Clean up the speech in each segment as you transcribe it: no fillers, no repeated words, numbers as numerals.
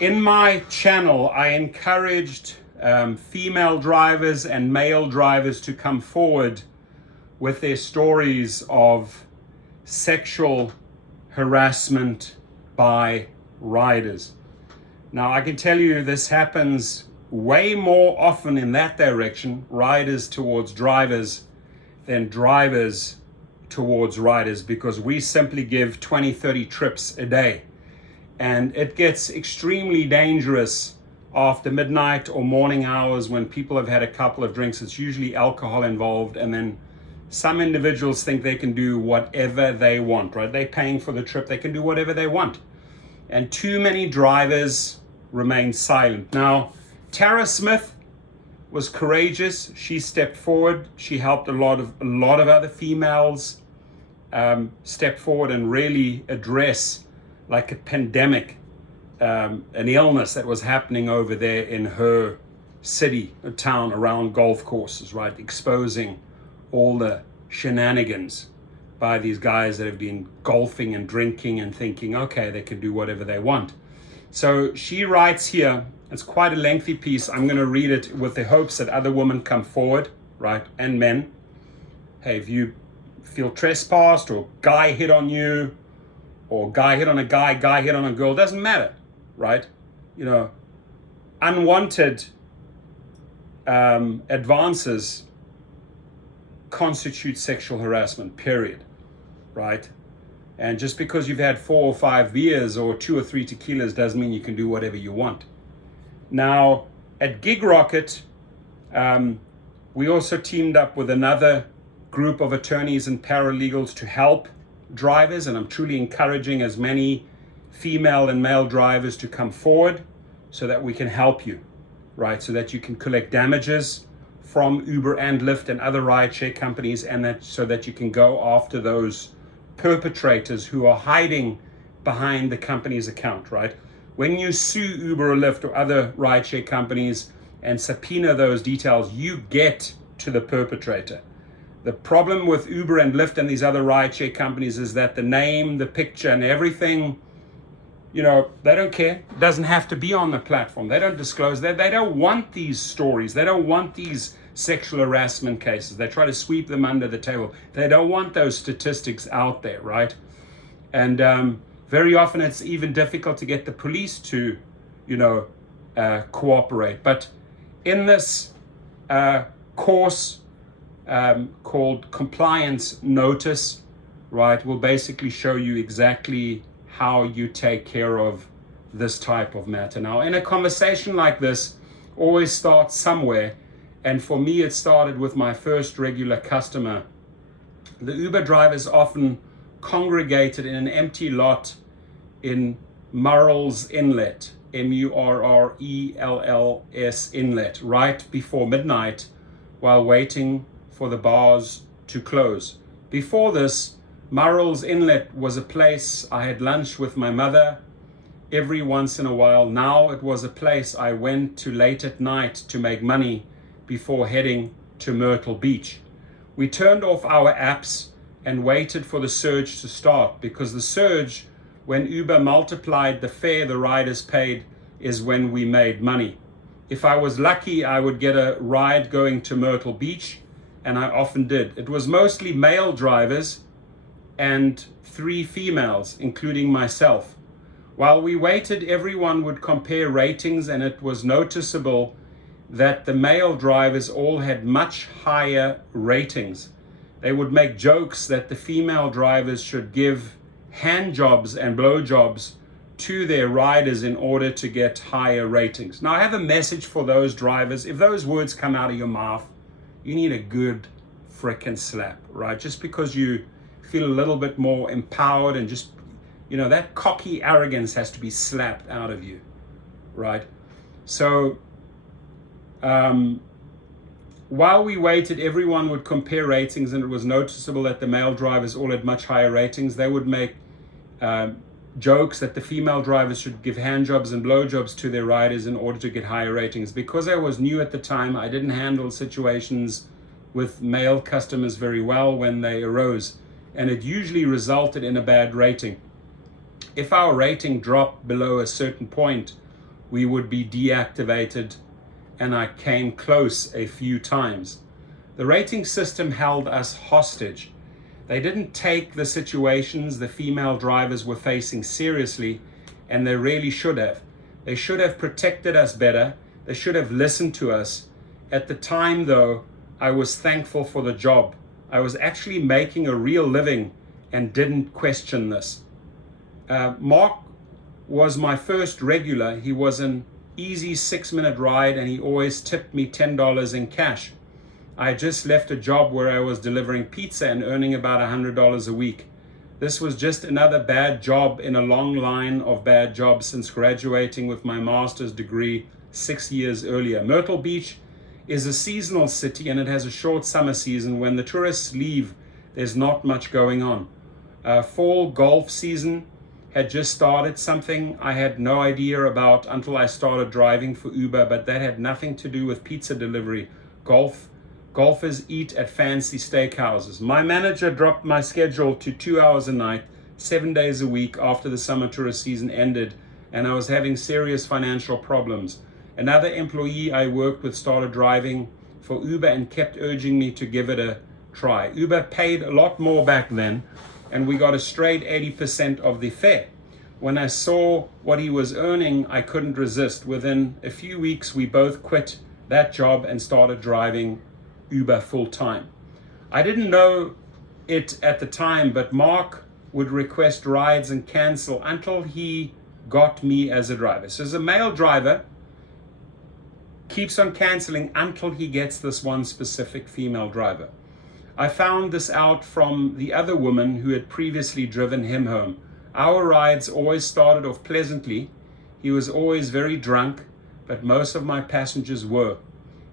In my channel, I encouraged female drivers and male drivers to come forward with their stories of sexual harassment by riders. Now, I can tell you this happens way more often in that direction, riders towards drivers, than drivers towards riders, because we simply give 20, 30 trips a day. And it gets extremely dangerous after midnight or morning hours when people have had a couple of drinks. It's usually alcohol involved, and then some individuals think they can do whatever they want, right? They're paying for the trip, they can do whatever they want. And too many drivers remain silent. Now, Tara Smith was courageous. She stepped forward. She helped a lot of other females step forward and really address like a pandemic, an illness that was happening over there in her city, a town around golf courses, right? Exposing all the shenanigans by these guys that have been golfing and drinking and thinking, okay, they can do whatever they want. So she writes here, it's quite a lengthy piece. I'm going to read it with the hopes that other women come forward, right? And men. Hey, if you feel trespassed, or guy hit on you, or guy hit on a guy hit on a girl, doesn't matter, right? You know, unwanted advances constitute sexual harassment, period, right? And just because you've had 4 or 5 beers or 2 or 3 tequilas doesn't mean you can do whatever you want. Now, at Gig Rocket, we also teamed up with another group of attorneys and paralegals to help drivers, and I'm truly encouraging as many female and male drivers to come forward so that we can help you, right? So that you can collect damages from Uber and Lyft and other rideshare companies, and that so that you can go after those perpetrators who are hiding behind the company's account, right? When you sue Uber or Lyft or other rideshare companies and subpoena those details, you get to the perpetrator. The problem with Uber and Lyft and these other rideshare companies is that the name, the picture, and everything, you know, they don't care. It doesn't have to be on the platform. They don't disclose that. They don't want these stories. They don't want these sexual harassment cases. They try to sweep them under the table. They don't want those statistics out there, right? And very often it's even difficult to get the police to, you know, cooperate. But in this course called Compliance Notice, right, will basically show you exactly how you take care of this type of matter. Now, in a conversation like this, always start somewhere. And for me, it started with my first regular customer. The Uber drivers often congregated in an empty lot in Murrells Inlet, Murrells Inlet, right before midnight while waiting for the bars to close. Before this, Murrells Inlet was a place I had lunch with my mother every once in a while. Now it was a place I went to late at night to make money before heading to Myrtle Beach. We turned off our apps and waited for the surge to start, because the surge, when Uber multiplied the fare the riders paid, is when we made money. If I was lucky, I would get a ride going to Myrtle Beach, and I often did. It was mostly male drivers and 3 females, including myself. While we waited, everyone would compare ratings, and it was noticeable that the male drivers all had much higher ratings. They would make jokes that the female drivers should give hand jobs and blow jobs to their riders in order to get higher ratings. Now, I have a message for those drivers. If those words come out of your mouth, you need a good frickin' slap, right? Just because you feel a little bit more empowered, and just, you know, that cocky arrogance has to be slapped out of you, right? So, while we waited, everyone would compare ratings, and it was noticeable that the male drivers all had much higher ratings. They would make jokes that the female drivers should give hand jobs and blow jobs to their riders in order to get higher ratings. Because I was new at the time, I didn't handle situations with male customers very well when they arose, and it usually resulted in a bad rating. If our rating dropped below a certain point, we would be deactivated, and I came close a few times. The rating system held us hostage. They didn't take the situations the female drivers were facing seriously, and they really should have. They should have protected us better. They should have listened to us. At the time, though, I was thankful for the job. I was actually making a real living and didn't question this. Mark was my first regular. He was an easy 6-minute ride, and he always tipped me $10 in cash. I had just left a job where I was delivering pizza and earning about $100 a week. This was just another bad job in a long line of bad jobs since graduating with my master's degree 6 years earlier. Myrtle Beach is a seasonal city, and it has a short summer season. When the tourists leave, there's not much going on. Fall golf season had just started, something I had no idea about until I started driving for Uber, but that had nothing to do with pizza delivery. Golfers eat at fancy steakhouses. My manager dropped my schedule to 2 hours a night, 7 days a week after the summer tourist season ended, and I was having serious financial problems. Another employee I worked with started driving for Uber and kept urging me to give it a try. Uber paid a lot more back then, and we got a straight 80% of the fare. When I saw what he was earning, I couldn't resist. Within a few weeks, we both quit that job and started driving Uber full time. I didn't know it at the time, but Mark would request rides and cancel until he got me as a driver. So as a male driver, keeps on canceling until he gets this one specific female driver. I found this out from the other woman who had previously driven him home. Our rides always started off pleasantly. He was always very drunk, but most of my passengers were.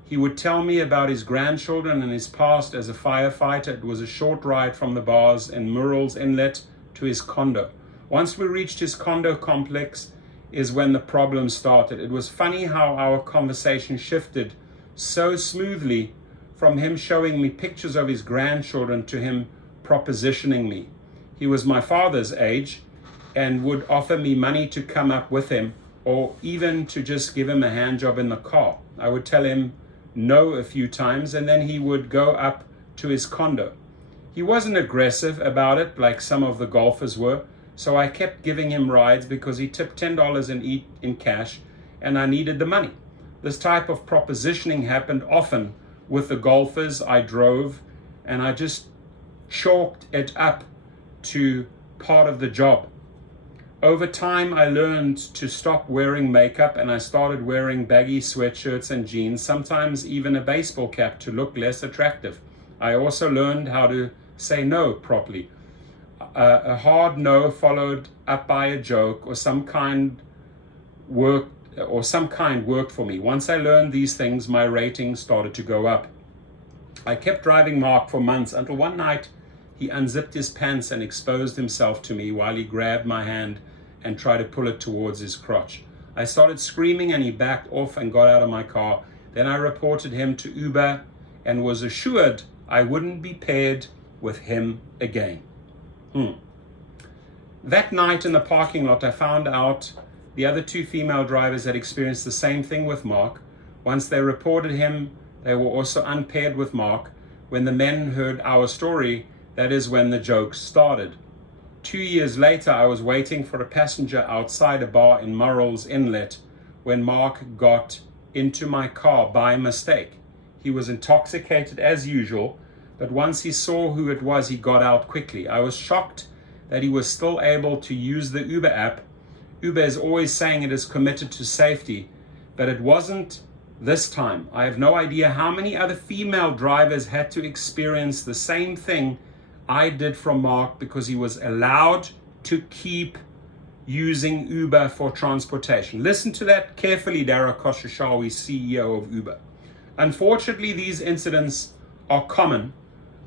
He would tell me about his grandchildren and his past as a firefighter. It was a short ride from the bars and Murrells Inlet to his condo. Once we reached his condo complex is when the problem started. It was funny how our conversation shifted so smoothly from him showing me pictures of his grandchildren to him propositioning me. He was my father's age and would offer me money to come up with him, or even to just give him a hand job in the car. I would tell him no a few times, and then he would go up to his condo. He wasn't aggressive about it like some of the golfers were, so I kept giving him rides because he tipped $10 in cash, and I needed the money. This type of propositioning happened often with the golfers I drove, and I just chalked it up to part of the job. Over time, I learned to stop wearing makeup, and I started wearing baggy sweatshirts and jeans, sometimes even a baseball cap to look less attractive. I also learned how to say no properly. A hard no followed up by a joke or some kind worked for me. Once I learned these things, my rating started to go up. I kept driving Mark for months until one night he unzipped his pants and exposed himself to me while he grabbed my hand and tried to pull it towards his crotch. I started screaming and he backed off and got out of my car. Then I reported him to Uber and was assured I wouldn't be paired with him again. That night in the parking lot, I found out the other 2 female drivers had experienced the same thing with Mark. Once they reported him, they were also unpaired with Mark. When the men heard our story, that is when the joke started. 2 years later, I was waiting for a passenger outside a bar in Murrells Inlet when Mark got into my car by mistake. He was intoxicated as usual, but once he saw who it was, he got out quickly. I was shocked that he was still able to use the Uber app. Uber is always saying it is committed to safety, but it wasn't this time. I have no idea how many other female drivers had to experience the same thing I did from Mark because he was allowed to keep using Uber for transportation. Listen to that carefully, Dara Khosrowshahi, CEO of Uber. Unfortunately, these incidents are common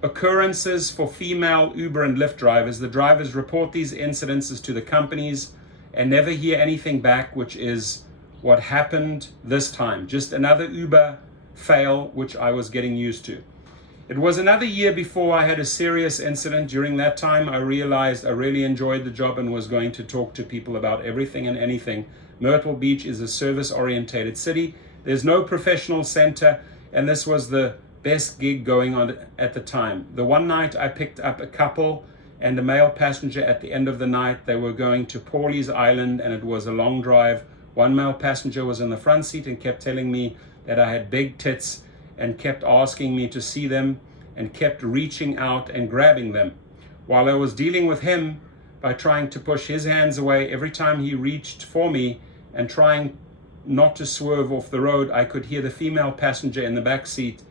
occurrences for female Uber and Lyft drivers. The drivers report these incidences to the companies and never hear anything back, which is what happened this time. Just another Uber fail, which I was getting used to. It was another year before I had a serious incident. During that time, I realized I really enjoyed the job and was going to talk to people about everything and anything. Myrtle Beach is a service-orientated city. There's no professional center, and this was the best gig going on at the time. The one night I picked up a couple and a male passenger at the end of the night. They were going to Pawleys Island, and it was a long drive. One male passenger was in the front seat and kept telling me that I had big tits and kept asking me to see them and kept reaching out and grabbing them. While I was dealing with him by trying to push his hands away, every time he reached for me and trying not to swerve off the road, I could hear the female passenger in the back seat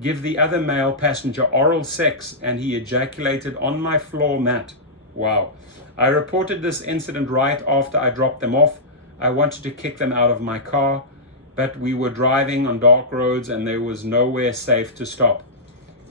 give the other male passenger oral sex, and he ejaculated on my floor mat. Wow. I reported this incident right after I dropped them off. I wanted to kick them out of my car, but we were driving on dark roads and there was nowhere safe to stop.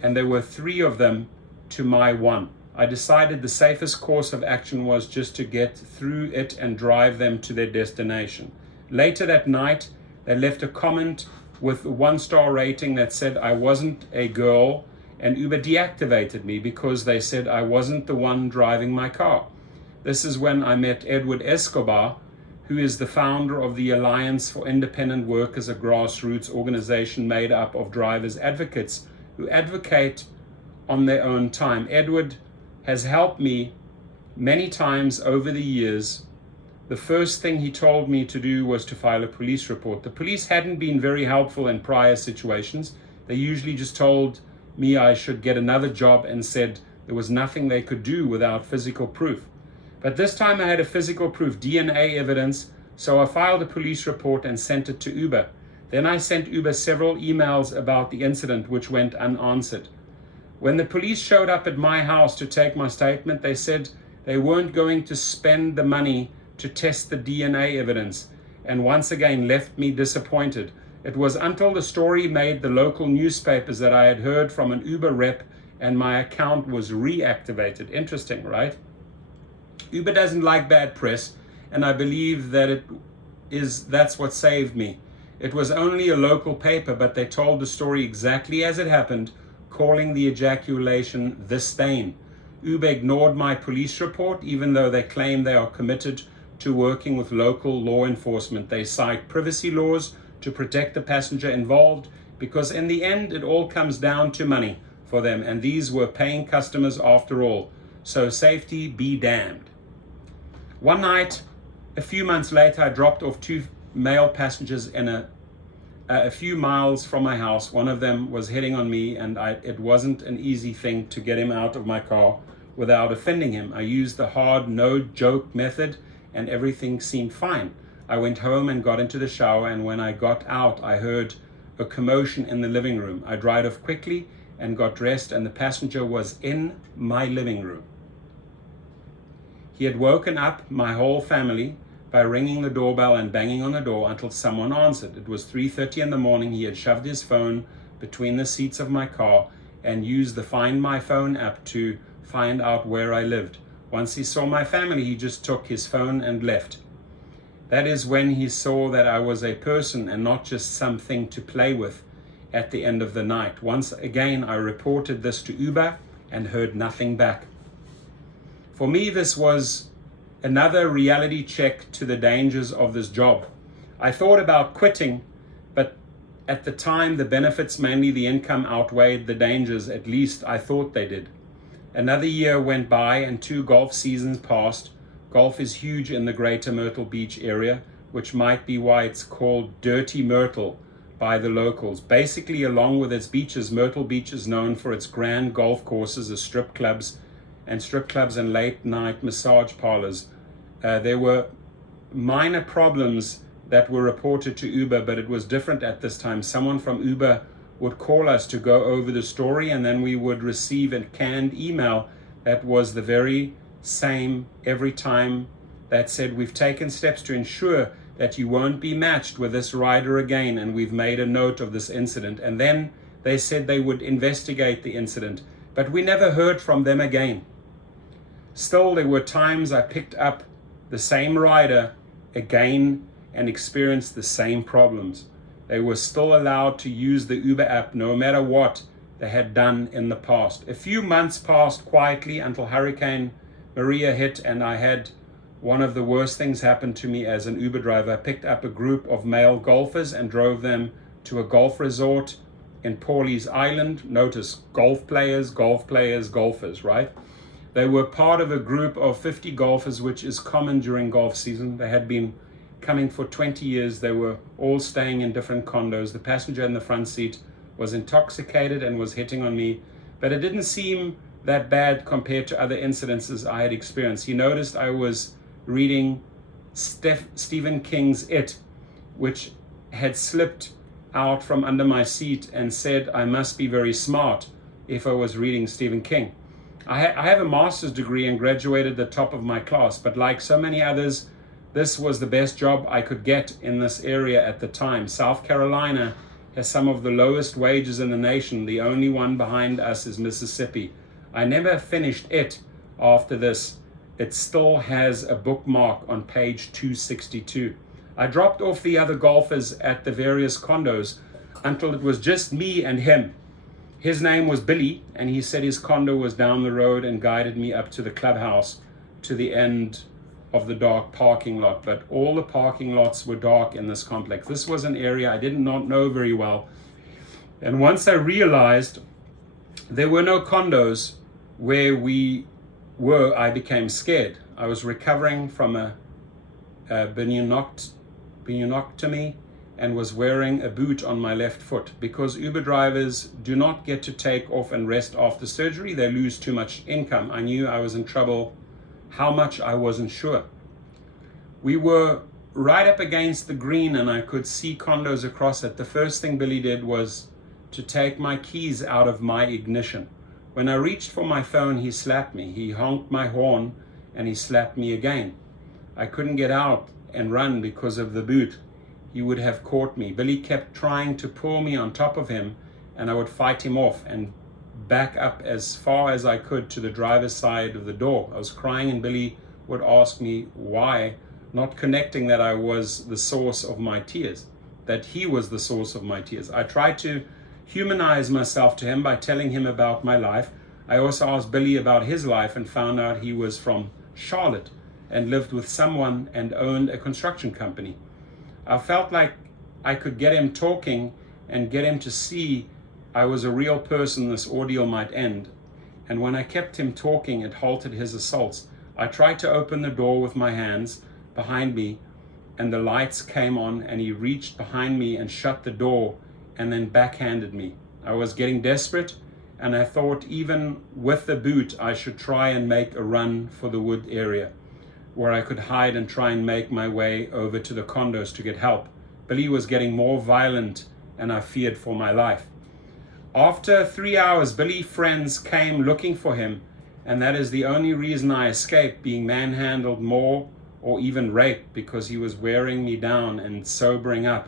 And there were 3 of them to my 1. I decided the safest course of action was just to get through it and drive them to their destination. Later that night, they left a comment with a 1-star rating that said I wasn't a girl, and Uber deactivated me because they said I wasn't the one driving my car. This is when I met Edward Escobar, who is the founder of the Alliance for Independent Workers, a grassroots organization made up of drivers advocates who advocate on their own time. Edward has helped me many times over the years. The first thing he told me to do was to file a police report. The police hadn't been very helpful in prior situations. They usually just told me I should get another job and said there was nothing they could do without physical proof. But this time I had a physical proof, DNA evidence, so I filed a police report and sent it to Uber. Then I sent Uber several emails about the incident, which went unanswered. When the police showed up at my house to take my statement, they said they weren't going to spend the money to test the DNA evidence, and once again left me disappointed. It was until the story made the local newspapers that I had heard from an Uber rep and my account was reactivated. Interesting, right? Uber doesn't like bad press, and I believe that that's what saved me. It was only a local paper, but they told the story exactly as it happened, calling the ejaculation the stain. Uber ignored my police report, even though they claim they are committed to working with local law enforcement. They cite privacy laws to protect the passenger involved, because in the end it all comes down to money for them, and these were paying customers after all. So safety be damned. One night, a few months later, I dropped off 2 male passengers in a few miles from my house. One of them was hitting on me, and it wasn't an easy thing to get him out of my car without offending him. I used the hard no joke method, and everything seemed fine. I went home and got into the shower, and when I got out, I heard a commotion in the living room. I dried off quickly and got dressed, and the passenger was in my living room. He had woken up my whole family by ringing the doorbell and banging on the door until someone answered. It was 3:30 in the morning. He had shoved his phone between the seats of my car and used the Find My Phone app to find out where I lived. Once he saw my family, he just took his phone and left. That is when he saw that I was a person and not just something to play with at the end of the night. Once again, I reported this to Uber and heard nothing back. For me, this was another reality check to the dangers of this job. I thought about quitting, but at the time, the benefits, mainly the income, outweighed the dangers. At least I thought they did. Another year went by and 2 golf seasons passed. Golf is huge in the greater Myrtle Beach area, which might be why it's called Dirty Myrtle by the locals. Basically, along with its beaches, Myrtle Beach is known for its grand golf courses, strip clubs and late night massage parlors. There were minor problems that were reported to Uber, but it was different at this time. Someone from Uber would call us to go over the story, and then we would receive a canned email that was the very same every time, that said, we've taken steps to ensure that you won't be matched with this rider again, and we've made a note of this incident. And then they said they would investigate the incident, but we never heard from them again. Still, there were times I picked up the same rider again and experienced the same problems. They were still allowed to use the Uber app no matter what they had done in the past. A few months passed quietly until Hurricane Maria hit, and I had one of the worst things happened to me as an Uber driver. I picked up a group of male golfers and drove them to a golf resort in Pawleys Island. Notice golfers, golfers, right? They were part of a group of 50 golfers, which is common during golf season. They had been coming for 20 years. They were all staying in different condos. The passenger in the front seat was intoxicated and was hitting on me, but it didn't seem that bad compared to other incidences I had experienced. He noticed I was reading Stephen King's It, which had slipped out from under my seat, and said I must be very smart if I was reading Stephen King. I have a master's degree and graduated the top of my class, but like so many others, this was the best job I could get in this area at the time. South Carolina has some of the lowest wages in the nation. The only one behind us is Mississippi. I never finished it after this. It still has a bookmark on page 262. I dropped off the other golfers at the various condos until it was just me and him. His name was Billy, and he said his condo was down the road and guided me up to the clubhouse to the end of the dark parking lot. But all the parking lots were dark in this complex. This was an area I did not know very well. And once I realized there were no condos where we were, I became scared. I was recovering from a bunionectomy and was wearing a boot on my left foot. Because Uber drivers do not get to take off and rest after surgery, they lose too much income. I knew I was in trouble. How much I wasn't sure. We were right up against the green and I could see condos across it. The first thing Billy did was to take my keys out of my ignition. When I reached for my phone, he slapped me. He honked my horn and he slapped me again. I couldn't get out and run because of the boot. He would have caught me. Billy kept trying to pull me on top of him, and I would fight him off and back up as far as I could to the driver's side of the door. I was crying and Billy would ask me why, not connecting that I was the source of my tears, that he was the source of my tears. I tried to humanize myself to him by telling him about my life. I also asked Billy about his life and found out he was from Charlotte and lived with someone and owned a construction company. I felt like I could get him talking and get him to see I was a real person this ordeal might end. And when I kept him talking, it halted his assaults. I tried to open the door with my hands behind me, and the lights came on, and he reached behind me and shut the door and then backhanded me. I was getting desperate, and I thought even with the boot, I should try and make a run for the wood area where I could hide and try and make my way over to the condos to get help. Billy was getting more violent, and I feared for my life. After 3 hours, Billy's friends came looking for him, and that is the only reason I escaped being manhandled more or even raped, because he was wearing me down and sobering up,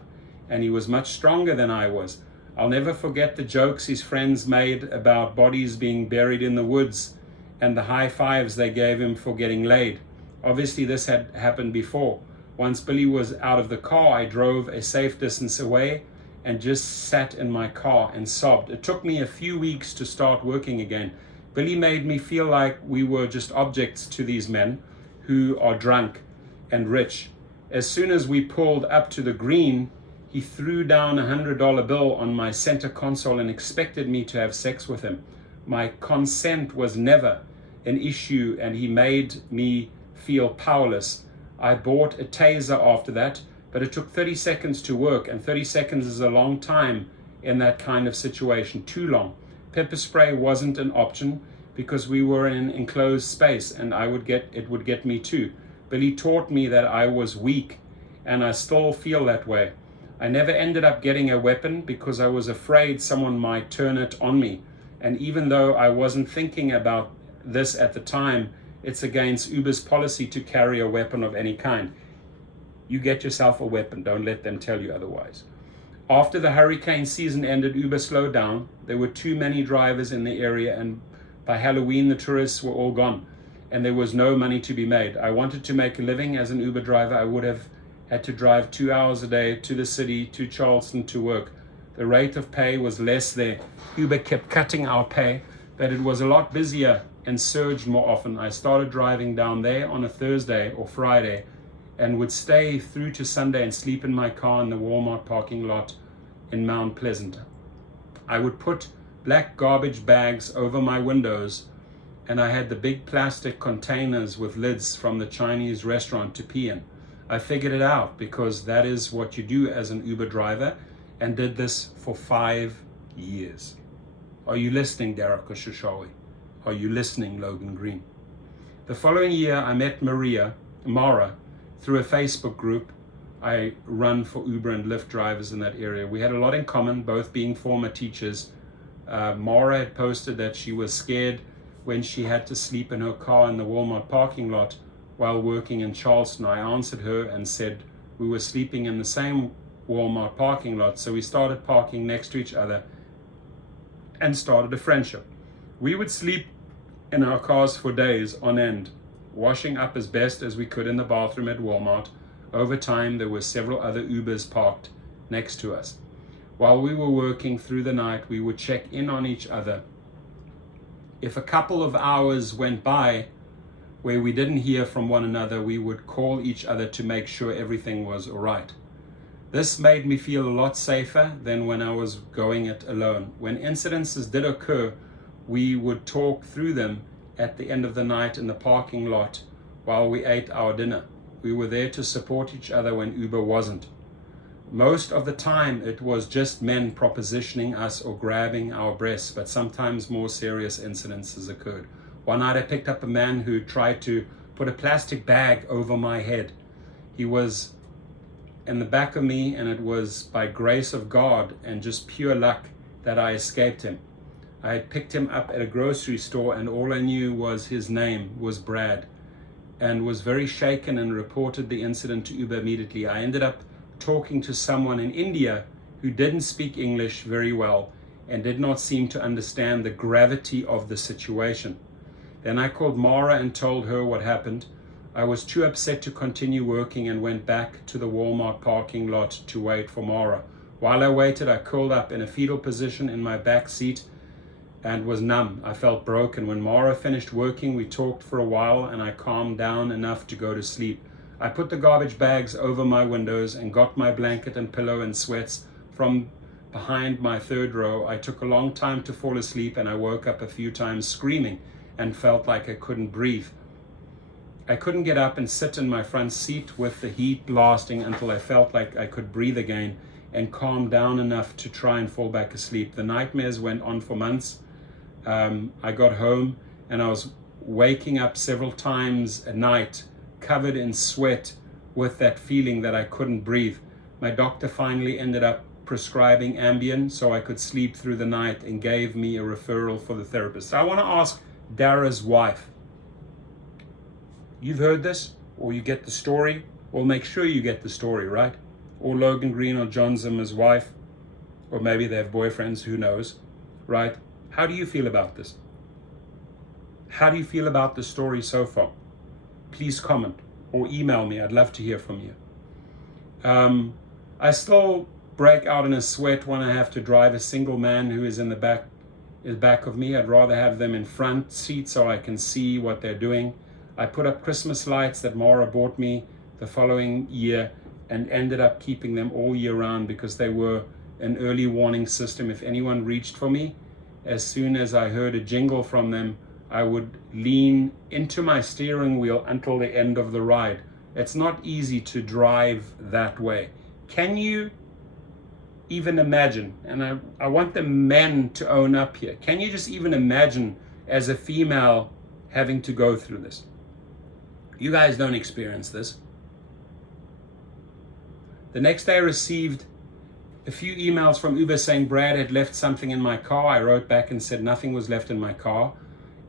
and he was much stronger than I was. I'll never forget the jokes his friends made about bodies being buried in the woods and the high fives they gave him for getting laid. Obviously, this had happened before. Once Billy was out of the car, I drove a safe distance away and just sat in my car and sobbed. It took me a few weeks to start working again. Billy made me feel like we were just objects to these men who are drunk and rich. As soon as we pulled up to the green, he threw down a $100 bill on my center console and expected me to have sex with him. My consent was never an issue, and he made me feel powerless. I bought a taser after that, but it took 30 seconds to work, and 30 seconds is a long time in that kind of situation, too long. Pepper spray wasn't an option because we were in an enclosed space, and it would get me too. Billy taught me that I was weak, and I still feel that way. I never ended up getting a weapon because I was afraid someone might turn it on me. And even though I wasn't thinking about this at the time, it's against Uber's policy to carry a weapon of any kind. You get yourself a weapon, don't let them tell you otherwise. After the hurricane season ended, Uber slowed down. There were too many drivers in the area, and by Halloween the tourists were all gone, and there was no money to be made. I wanted to make a living as an Uber driver. I would have had to drive 2 hours a day to the city, to Charleston, to work. The rate of pay was less there. Uber kept cutting our pay, but it was a lot busier and surged more often. I started driving down there on a Thursday or Friday and would stay through to Sunday and sleep in my car in the Walmart parking lot in Mount Pleasant. I would put black garbage bags over my windows, and I had the big plastic containers with lids from the Chinese restaurant to pee in. I figured it out because that is what you do as an Uber driver, and did this for 5 years. Are you listening, Derek Shashawi? Are you listening, Logan Green? The following year, I met Mara, through a Facebook group I run for Uber and Lyft drivers in that area. We had a lot in common, both being former teachers. Mara had posted that she was scared when she had to sleep in her car in the Walmart parking lot while working in Charleston. I answered her and said we were sleeping in the same Walmart parking lot, so we started parking next to each other and started a friendship. We would sleep in our cars for days on end, washing up as best as we could in the bathroom at Walmart. Over time, there were several other Ubers parked next to us. While we were working through the night, we would check in on each other. If a couple of hours went by where we didn't hear from one another, we would call each other to make sure everything was all right. This made me feel a lot safer than when I was going it alone. When incidences did occur, we would talk through them at the end of the night in the parking lot while we ate our dinner. We were there to support each other when Uber wasn't. Most of the time, it was just men propositioning us or grabbing our breasts, but sometimes more serious incidences occurred. One night I picked up a man who tried to put a plastic bag over my head. He was in the back of me, and it was by grace of God and just pure luck that I escaped him. I had picked him up at a grocery store, and all I knew was his name was Brad, and was very shaken and reported the incident to Uber immediately. I ended up talking to someone in India who didn't speak English very well and did not seem to understand the gravity of the situation. Then I called Mara and told her what happened. I was too upset to continue working and went back to the Walmart parking lot to wait for Mara. While I waited, I curled up in a fetal position in my back seat and was numb. I felt broken. When Mara finished working, we talked for a while and I calmed down enough to go to sleep. I put the garbage bags over my windows and got my blanket and pillow and sweats from behind my third row. I took a long time to fall asleep, and I woke up a few times screaming and felt like I couldn't breathe. I couldn't get up and sit in my front seat with the heat blasting until I felt like I could breathe again and calm down enough to try and fall back asleep. The nightmares went on for months. I got home and I was waking up several times a night covered in sweat with that feeling that I couldn't breathe. My doctor finally ended up prescribing Ambien so I could sleep through the night and gave me a referral for the therapist. So I want to ask Dara's wife, you've heard this, or you get the story? Well, make sure you get the story, right? Or Logan Green or John Zimmer's wife, or maybe they have boyfriends, who knows, right? How do you feel about this? How do you feel about the story so far? Please comment or email me. I'd love to hear from you. I still break out in a sweat when I have to drive a single man who is in the back of me. I'd rather have them in front seat so I can see what they're doing. I put up Christmas lights that Mara bought me the following year and ended up keeping them all year round because they were an early warning system. If anyone reached for me, as soon as I heard a jingle from them, I would lean into my steering wheel until the end of the ride. It's not easy to drive that way. Can you even imagine, and I want the men to own up here, can you just even imagine as a female having to go through this? You guys don't experience this. The next day I received a few emails from Uber saying Brad had left something in my car. I wrote back and said nothing was left in my car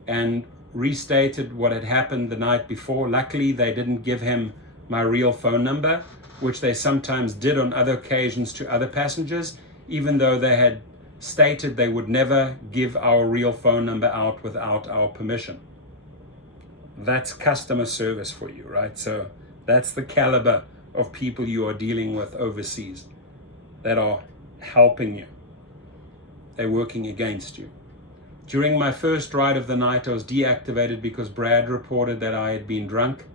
and restated what had happened the night before. Luckily, they didn't give him my real phone number, which they sometimes did on other occasions to other passengers, even though they had stated they would never give our real phone number out without our permission. That's customer service for you, right? So that's the caliber of people you are dealing with overseas that are helping you. They're working against you. During my first ride of the night, I was deactivated because Brad reported that I had been drunk.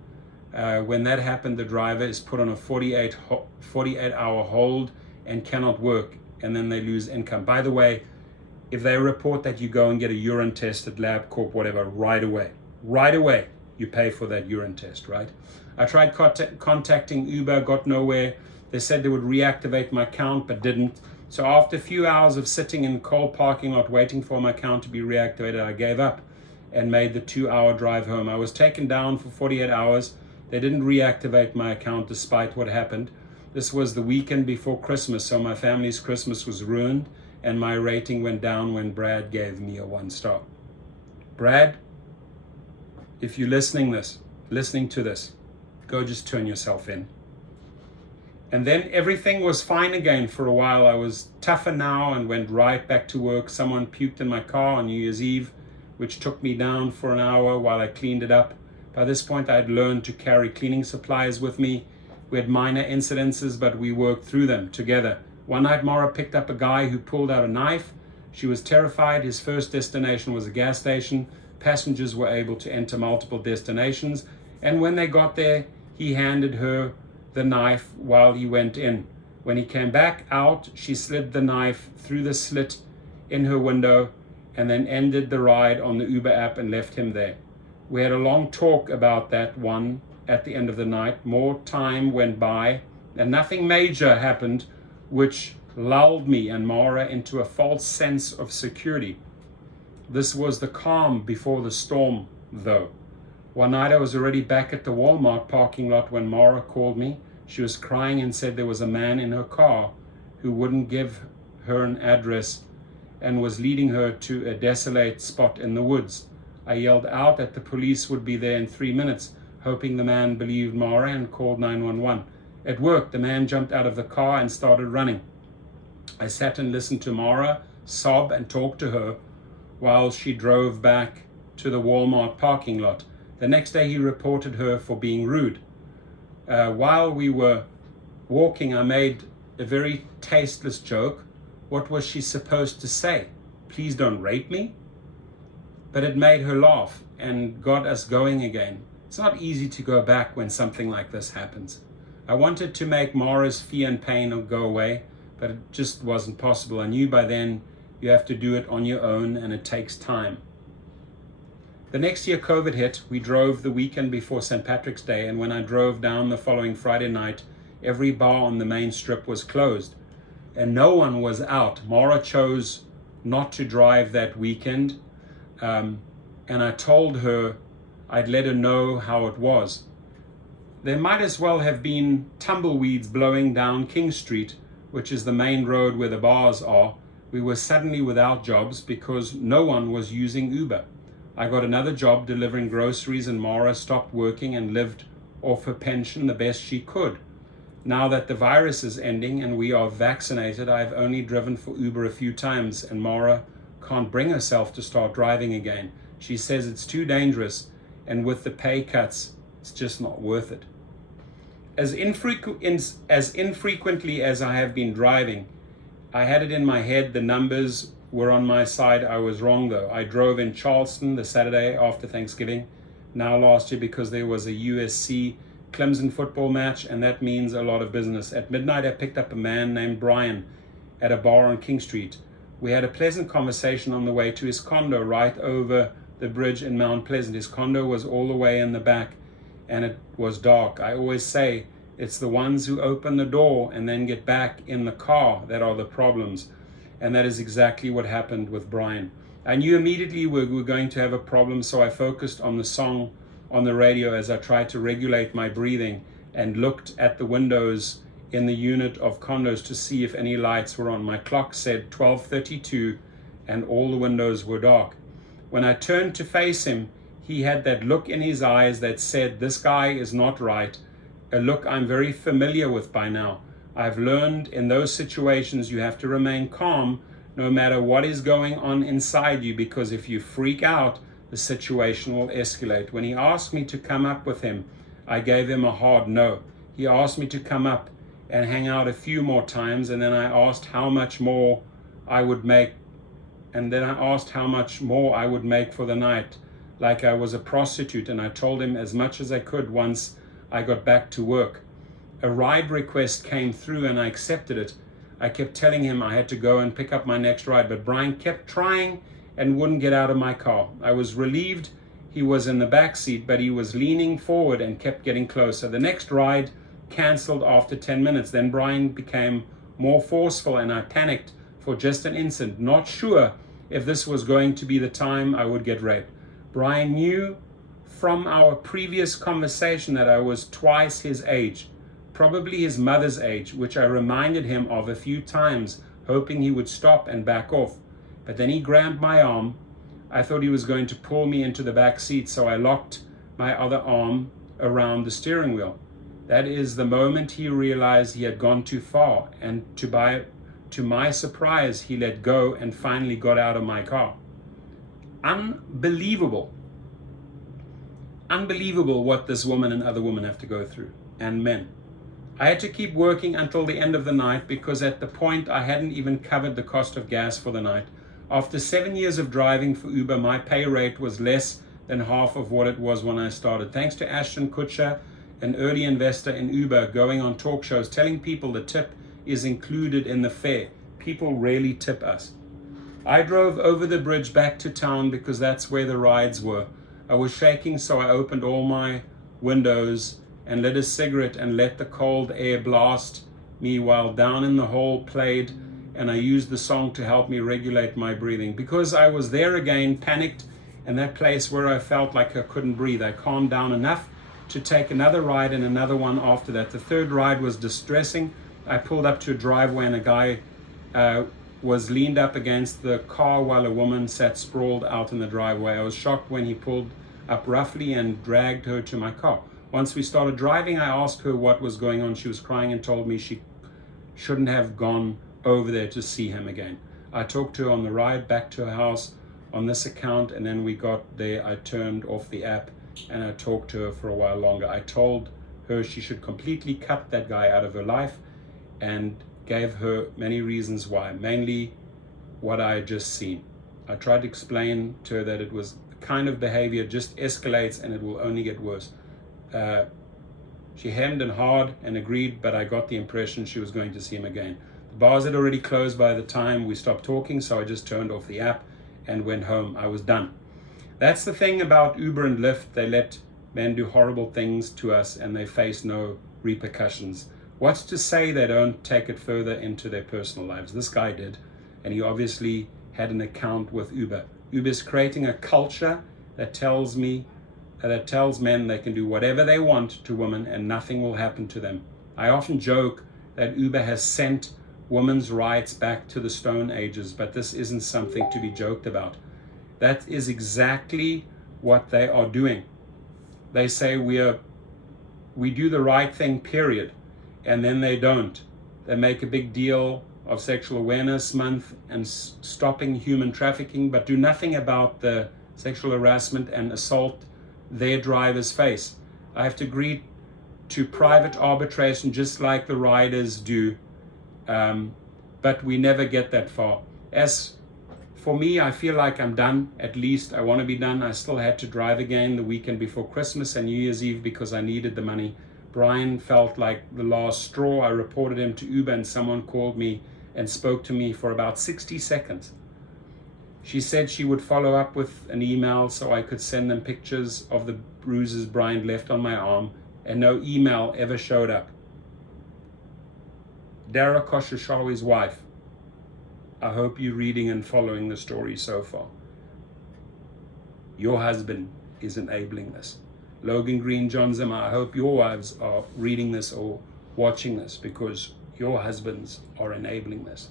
When that happened, the driver is put on a 48-hour hold and cannot work, and then they lose income. By the way, if they report that, you go and get a urine test at LabCorp, whatever, right away, you pay for that urine test, right? I tried contacting Uber, got nowhere. They said they would reactivate my account, but didn't. So after a few hours of sitting in a cold parking lot waiting for my account to be reactivated, I gave up and made the 2-hour drive home. I was taken down for 48 hours. They didn't reactivate my account despite what happened. This was the weekend before Christmas, so my family's Christmas was ruined, and my rating went down when Brad gave me a 1 star. Brad, if you're listening to this, go just turn yourself in. And then everything was fine again for a while. I was tougher now and went right back to work. Someone puked in my car on New Year's Eve, which took me down for an hour while I cleaned it up. By this point, I had learned to carry cleaning supplies with me. We had minor incidences, but we worked through them together. One night, Mara picked up a guy who pulled out a knife. She was terrified. His first destination was a gas station. Passengers were able to enter multiple destinations. And when they got there, he handed her the knife while he went in. When he came back out, she slid the knife through the slit in her window and then ended the ride on the Uber app and left him there. We had a long talk about that one at the end of the night. More time went by and nothing major happened, which lulled me and Mara into a false sense of security. This was the calm before the storm, though. One night I was already back at the Walmart parking lot when Mara called me. She was crying and said there was a man in her car who wouldn't give her an address and was leading her to a desolate spot in the woods. I yelled out that the police would be there in 3 minutes, hoping the man believed Mara and called 911. It worked. The man jumped out of the car and started running. I sat and listened to Mara sob and talk to her while she drove back to the Walmart parking lot. The next day he reported her for being rude. While we were walking, I made a very tasteless joke. What was she supposed to say? Please don't rape me? But it made her laugh and got us going again. It's not easy to go back when something like this happens. I wanted to make Mara's fear and pain go away, but it just wasn't possible. I knew by then you have to do it on your own and it takes time. The next year COVID hit. We drove the weekend before St. Patrick's Day, and when I drove down the following Friday night, every bar on the main strip was closed and no one was out. Mara chose not to drive that weekend, and I told her I'd let her know how it was. There might as well have been tumbleweeds blowing down King Street, which is the main road where the bars are. We were suddenly without jobs because no one was using Uber. I got another job delivering groceries and Mara stopped working and lived off her pension the best she could. Now that the virus is ending and we are vaccinated, I've only driven for Uber a few times and Mara can't bring herself to start driving again. She says it's too dangerous and with the pay cuts, it's just not worth it. As infrequently as I have been driving, I had it in my head the numbers were on my side. I was wrong though. I drove in Charleston the Saturday after Thanksgiving, now last year because there was a USC Clemson football match and that means a lot of business. At midnight I picked up a man named Brian at a bar on King Street. We had a pleasant conversation on the way to his condo right over the bridge in Mount Pleasant. His condo was all the way in the back and it was dark. I always say it's the ones who open the door and then get back in the car that are the problems. And that is exactly what happened with Brian. I knew immediately we were going to have a problem, so I focused on the song on the radio as I tried to regulate my breathing and looked at the windows in the unit of condos to see if any lights were on. My clock said 12:32 and all the windows were dark. When I turned to face him, he had that look in his eyes that said, this guy is not right, a look I'm very familiar with by now. I've learned in those situations you have to remain calm no matter what is going on inside you, because if you freak out, the situation will escalate. When he asked me to come up with him, I gave him a hard no. He asked me to come up and hang out a few more times, and then I asked how much more I would make and then I asked how much more I would make for the night, like I was a prostitute, and I told him as much as I could once I got back to work. A ride request came through and I accepted it. I kept telling him I had to go and pick up my next ride, but Brian kept trying and wouldn't get out of my car. I was relieved he was in the back seat, but he was leaning forward and kept getting closer. The next ride canceled after 10 minutes. Then Brian became more forceful and I panicked for just an instant, not sure if this was going to be the time I would get raped. Brian knew from our previous conversation that I was twice his age, probably his mother's age, which I reminded him of a few times, hoping he would stop and back off. But then he grabbed my arm. I thought he was going to pull me into the back seat, so I locked my other arm around the steering wheel. That is the moment he realized he had gone too far, and to my surprise, he let go and finally got out of my car. Unbelievable. Unbelievable what this woman and other women have to go through, and men. I had to keep working until the end of the night because at the point I hadn't even covered the cost of gas for the night. After 7 years of driving for Uber, my pay rate was less than half of what it was when I started. Thanks to Ashton Kutcher, an early investor in Uber, going on talk shows, telling people the tip is included in the fare. People rarely tip us. I drove over the bridge back to town because that's where the rides were. I was shaking, so I opened all my windows and lit a cigarette and let the cold air blast me while Down in the Hole played, and I used the song to help me regulate my breathing. Because I was there again, panicked, in that place where I felt like I couldn't breathe. I calmed down enough to take another ride and another one after that. The third ride was distressing. I pulled up to a driveway and a guy was leaned up against the car while a woman sat sprawled out in the driveway. I was shocked when he pulled up roughly and dragged her to my car. Once we started driving, I asked her what was going on. She was crying and told me she shouldn't have gone over there to see him again. I talked to her on the ride back to her house on this account, and then we got there. I turned off the app and I talked to her for a while longer. I told her she should completely cut that guy out of her life and gave her many reasons why, mainly what I had just seen. I tried to explain to her that it was the kind of behavior just escalates and it will only get worse. She hemmed and hawed and agreed, but I got the impression she was going to see him again. The bars had already closed by the time we stopped talking, so I just turned off the app and went home. I was done. That's the thing about Uber and Lyft. They let men do horrible things to us and they face no repercussions. What's to say they don't take it further into their personal lives? This guy did, and he obviously had an account with Uber. Uber's creating a culture that tells men they can do whatever they want to women and nothing will happen to them. I often joke that Uber has sent women's rights back to the Stone Ages, but this isn't something to be joked about. That is exactly what they are doing. They say we do the right thing, period, and then they don't. They make a big deal of Sexual Awareness Month and stopping human trafficking, but do nothing about the sexual harassment and assault their drivers face. I have to agree to private arbitration just like the riders do, but we never get that far. As for me, I feel like I'm done. At least I want to be done. I still had to drive again the weekend before Christmas and New Year's Eve because I needed the money. Brian felt like the last straw. I reported him to Uber and someone called me and spoke to me for about 60 seconds. She said she would follow up with an email so I could send them pictures of the bruises Brian left on my arm, and no email ever showed up. Dara Khosrowshahi's wife, I hope you're reading and following the story so far. Your husband is enabling this. Logan Green, John Zimmer, I hope your wives are reading this or watching this because your husbands are enabling this.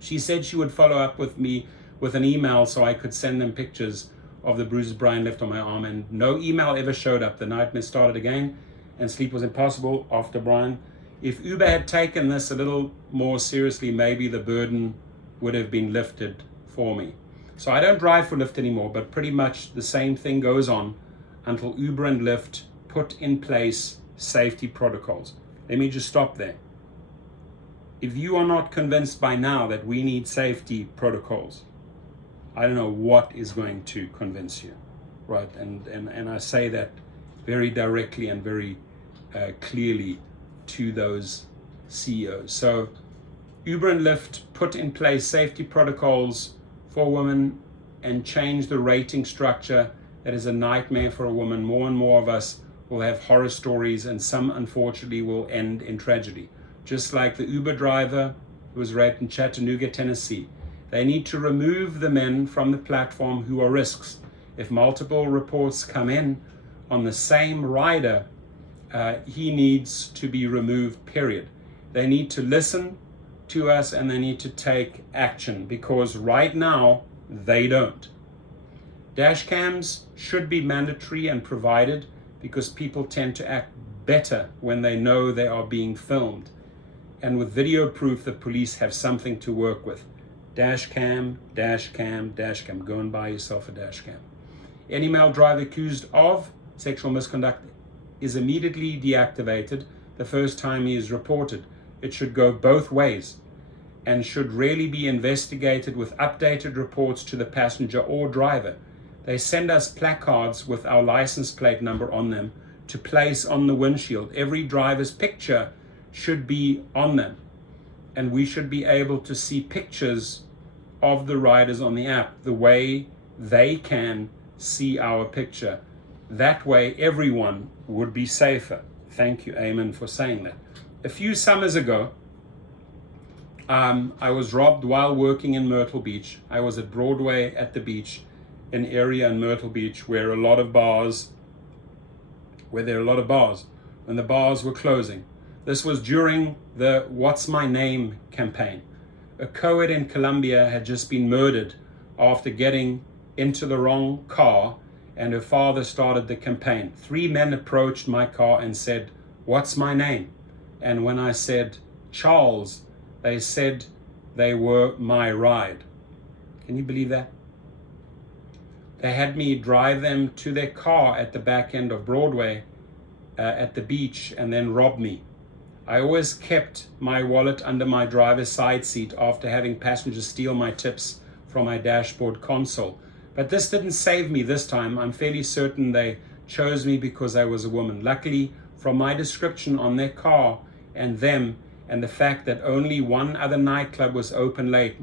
She said she would follow up with me with an email so I could send them pictures of the bruises Brian left on my arm, and no email ever showed up. The nightmare started again and sleep was impossible after Brian. If Uber had taken this a little more seriously, maybe the burden would have been lifted for me. So I don't drive for Lyft anymore, but pretty much the same thing goes on until Uber and Lyft put in place safety protocols. Let me just stop there. If you are not convinced by now that we need safety protocols, I don't know what is going to convince you, right? And I say that very directly and very clearly to those CEOs. So Uber and Lyft put in place safety protocols for women and change the rating structure that is a nightmare for a woman. More and more of us will have horror stories, and some unfortunately will end in tragedy. Just like the Uber driver who was raped in Chattanooga, Tennessee. They need to remove the men from the platform who are risks. If multiple reports come in on the same rider, he needs to be removed, period. They need to listen to us and they need to take action, because right now they don't. Dash cams should be mandatory and provided because people tend to act better when they know they are being filmed. And with video proof, the police have something to work with. Dash cam, dash cam, dash cam. Go and buy yourself a dash cam. Any male driver accused of sexual misconduct is immediately deactivated the first time he is reported. It should go both ways and should really be investigated with updated reports to the passenger or driver. They send us placards with our license plate number on them to place on the windshield. Every driver's picture should be on them, and we should be able to see pictures of the riders on the app the way they can see our picture. That way everyone would be safer. Thank you, Eamon, for saying that. A few summers ago, I was robbed while working in Myrtle Beach. I was at Broadway at the beach, an area in Myrtle Beach where there are a lot of bars, when the bars were closing. This was during the What's My Name campaign. A co-ed in Colombia had just been murdered after getting into the wrong car, and her father started the campaign. 3 men approached my car and said, "What's my name?" And when I said, "Charles," they said they were my ride. Can you believe that? They had me drive them to their car at the back end of Broadway at the beach and then rob me. I always kept my wallet under my driver's side seat after having passengers steal my tips from my dashboard console. But this didn't save me this time. I'm fairly certain they chose me because I was a woman. Luckily, from my description on their car and them, and the fact that only one other nightclub was open late,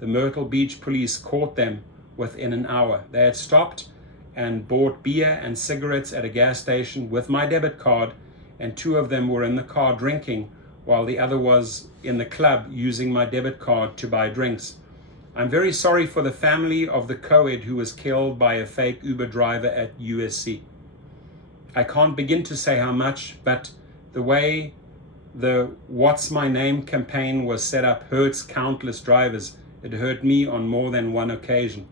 the Myrtle Beach police caught them within an hour. They had stopped and bought beer and cigarettes at a gas station with my debit card, and 2 of them were in the car drinking while the other was in the club using my debit card to buy drinks. I'm very sorry for the family of the co-ed who was killed by a fake Uber driver at USC. I can't begin to say how much, but the way the What's My Name campaign was set up hurts countless drivers. It hurt me on more than one occasion.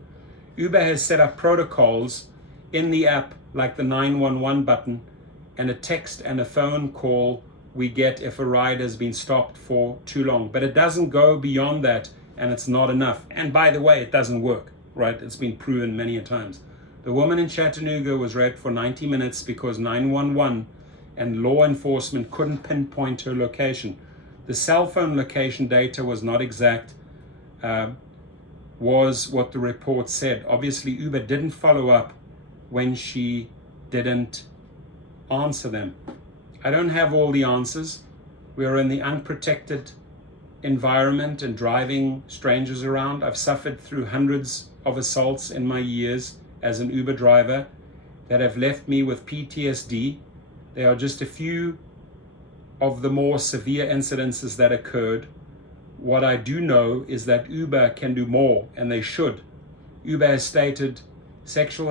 Uber has set up protocols in the app like the 911 button and a text and a phone call we get if a ride has been stopped for too long. But it doesn't go beyond that, and it's not enough. And by the way, it doesn't work, right? It's been proven many a times. The woman in Chattanooga was raped for 90 minutes because 911 and law enforcement couldn't pinpoint her location. The cell phone location data was not exact, was what the report said. Obviously, Uber didn't follow up when she didn't answer them. I don't have all the answers. We are in the unprotected environment and driving strangers around. I've suffered through hundreds of assaults in my years as an Uber driver that have left me with PTSD. There are just a few of the more severe incidences that occurred. What I do know is that Uber can do more, and they should. Uber has stated sexual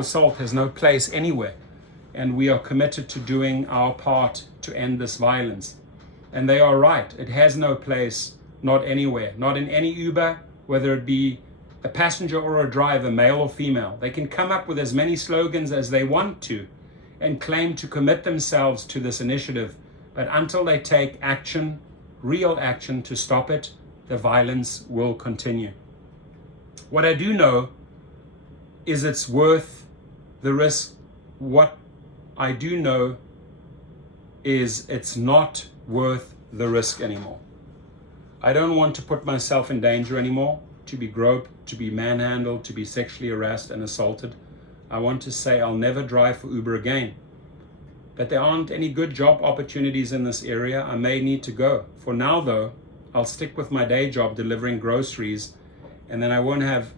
assault has no place anywhere, and we are committed to doing our part to end this violence. And they are right. It has no place, not anywhere, not in any Uber, whether it be a passenger or a driver, male or female. They can come up with as many slogans as they want to and claim to commit themselves to this initiative, but until they take action, real action to stop it, the violence will continue. What I do know is it's worth the risk. What I do know is it's not worth the risk anymore. I don't want to put myself in danger anymore, to be groped, to be manhandled, to be sexually harassed and assaulted. I want to say I'll never drive for Uber again. But there aren't any good job opportunities in this area. I may need to go. For now though, I'll stick with my day job delivering groceries, and then I won't have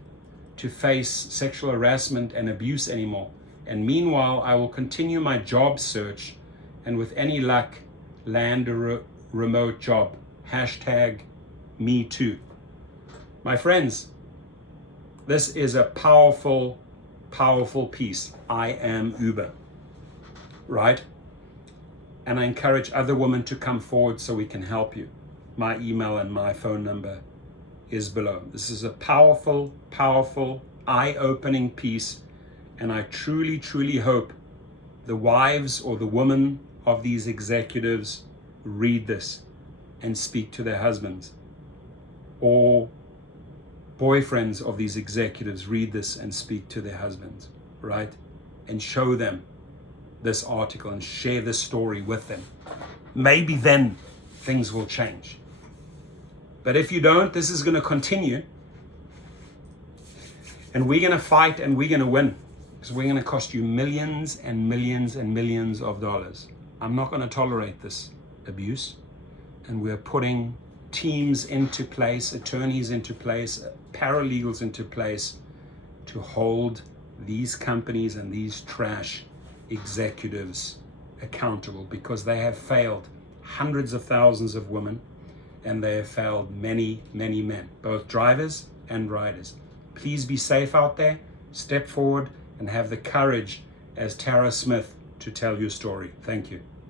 to face sexual harassment and abuse anymore. And meanwhile, I will continue my job search, and with any luck, land a remote job. Hashtag me too. My friends, this is a powerful, powerful piece. I am Uber, right? And I encourage other women to come forward so we can help you. My email and my phone number is below. This is a powerful, powerful, eye-opening piece, and I truly, truly hope the wives or the women of these executives read this and speak to their husbands, or boyfriends of these executives read this and speak to their husbands, right? And show them this article and share this story with them. Maybe then things will change. But if you don't, this is going to continue. And we're going to fight and we're going to win. Because we're going to cost you millions and millions and millions of dollars. I'm not going to tolerate this abuse. And we're putting teams into place, attorneys into place, paralegals into place to hold these companies and these trash executives accountable, because they have failed hundreds of thousands of women, and they have failed many, many men, both drivers and riders. Please be safe out there, step forward, and have the courage as Tara Smith to tell your story. Thank you.